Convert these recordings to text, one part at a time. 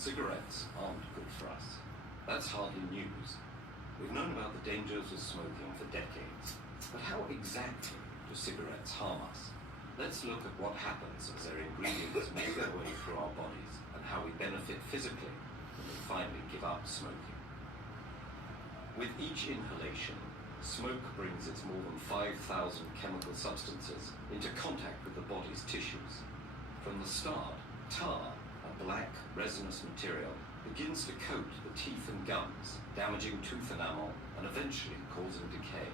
Cigarettes aren't good for us. That's hardly news. We've known about the dangers of smoking for decades. But how exactly do cigarettes harm us? Let's look at what happens as their ingredients make their way through our bodies and how we benefit physically when we finally give up smoking. With each inhalation, smoke brings its more than 5,000 chemical substances into contact with the body's tissues. From the start, tar, a black resinous material, begins to coat the teeth and gums, damaging tooth enamel and eventually causing decay.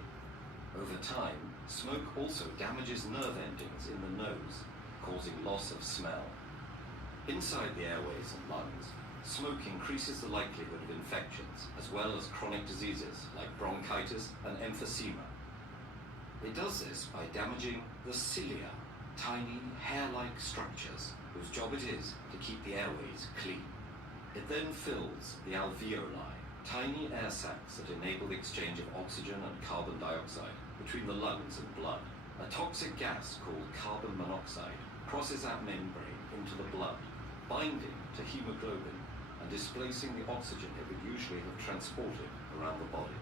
Over time, smoke also damages nerve endings in the nose, causing loss of smell. Inside the airways and lungs, smoke increases the likelihood of infections, as well as chronic diseases like bronchitis and emphysema. It does this by damaging the cilia, tiny hair-like structures whose job it is to keep the airways clean. It then fills the alveoli, tiny air sacs that enable the exchange of oxygen and carbon dioxide between the lungs and blood. A toxic gas called carbon monoxide crosses that membrane into the blood, binding to hemoglobin and displacing the oxygen it would usually have transported around the body.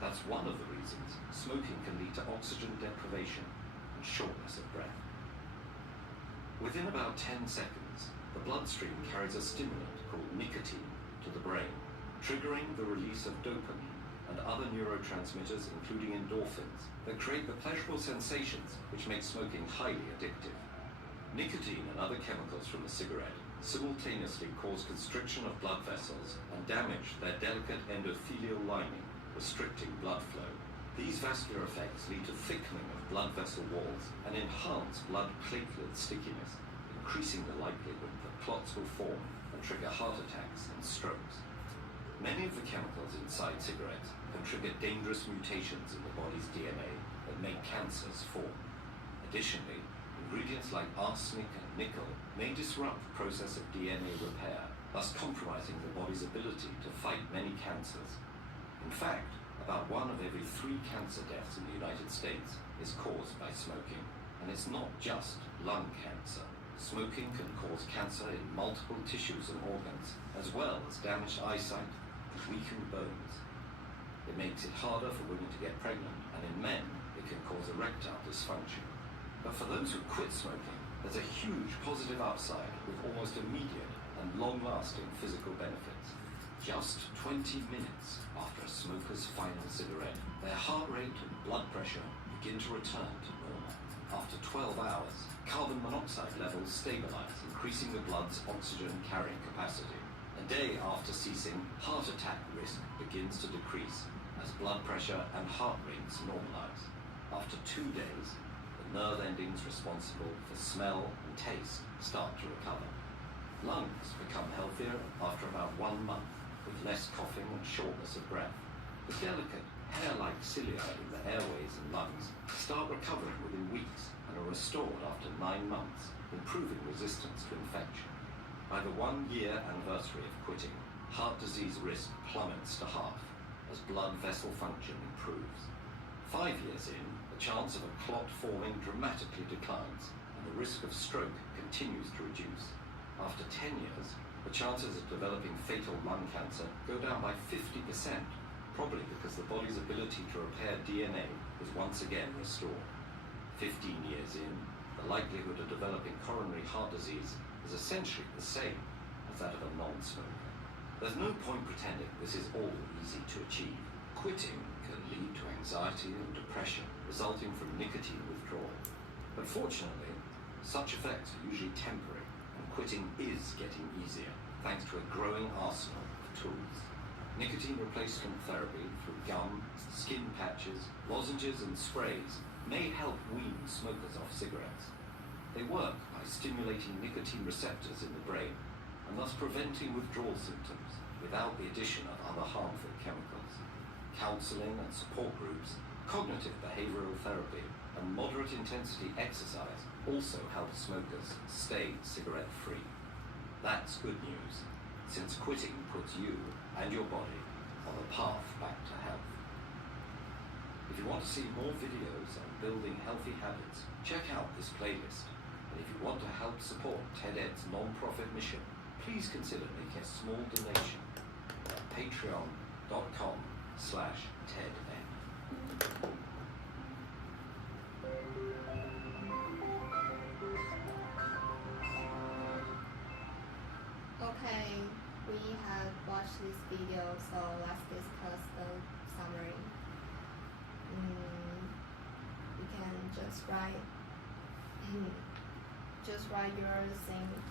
That's one of the reasons smoking can lead to oxygen deprivation and shortness of breath. Within about 10 seconds, the bloodstream carries a stimulant called nicotine to the brain, triggering the release of dopamine and other neurotransmitters, including endorphins, that create the pleasurable sensations which make smoking highly addictive. Nicotine and other chemicals from the cigarette simultaneously cause constriction of blood vessels and damage their delicate endothelial lining, restricting blood flow. These vascular effects lead to thickening of blood vessel walls and enhance blood platelet stickiness, increasing the likelihood that clots will form and trigger heart attacks and strokes. Many of the chemicals inside cigarettes can trigger dangerous mutations in the body's DNA that make cancers form. Additionally, ingredients like arsenic and nickel may disrupt the process of DNA repair, thus compromising the body's ability to fight many cancers. In fact, about 1 of every 3 cancer deaths in the United States is caused by smoking, and it's not just lung cancer. Smoking can cause cancer in multiple tissues and organs, as well as damaged eyesight and weakened bones. It makes it harder for women to get pregnant, and in men, it can cause erectile dysfunction. But for those who quit smoking, there's a huge positive upside with almost immediate and long-lasting physical benefits. Just 20 minutes after a smoker's final cigarette, their heart rate and blood pressure begin to return to normal. After 12 hours, carbon monoxide levels stabilize, increasing the blood's oxygen carrying capacity. A day after ceasing, heart attack risk begins to decrease as blood pressure and heart rates normalize. After 2 days, the nerve endings responsible for smell and taste start to recover. Lungs become healthier after about 1 month, with less coughing and shortness of breath. The delicate, hair-like cilia in the airways and lungs start recovering within weeks and are restored after 9 months, improving resistance to infection. By the 1-year anniversary of quitting, heart disease risk plummets to half as blood vessel function improves. 5 years in, the chance of a clot forming dramatically declines, and the risk of stroke continues to reduce. After 10 years, the chances of developing fatal lung cancer go down by 50%, probably because the body's ability to repair DNA is once again restored. 15 years in, the likelihood of developing coronary heart disease is essentially the same as that of a non-smoker. There's no point pretending this is all easy to achieve. Quitting can lead to anxiety and depression resulting from nicotine withdrawal. But fortunately, such effects are usually temporary, and quitting is getting easier thanks to a growing arsenal of tools. Nicotine replacement therapy through gum, skin patches, lozenges and sprays may help wean smokers off cigarettes. They work by stimulating nicotine receptors in the brain and thus preventing withdrawal symptoms without the addition of other harmful chemicals. Counseling and support groups, cognitive behavioral therapy, and moderate intensity exercise also help smokers stay cigarette-free. That's good news, since quitting puts you and your body on the path back to health. If you want to see more videos on building healthy habits, check out this playlist. And if you want to help support TED-Ed's non-profit mission, please consider making a small donation at patreon.com/TEDN. Okay, we have watched this video, so let's discuss the summary. You can just write your things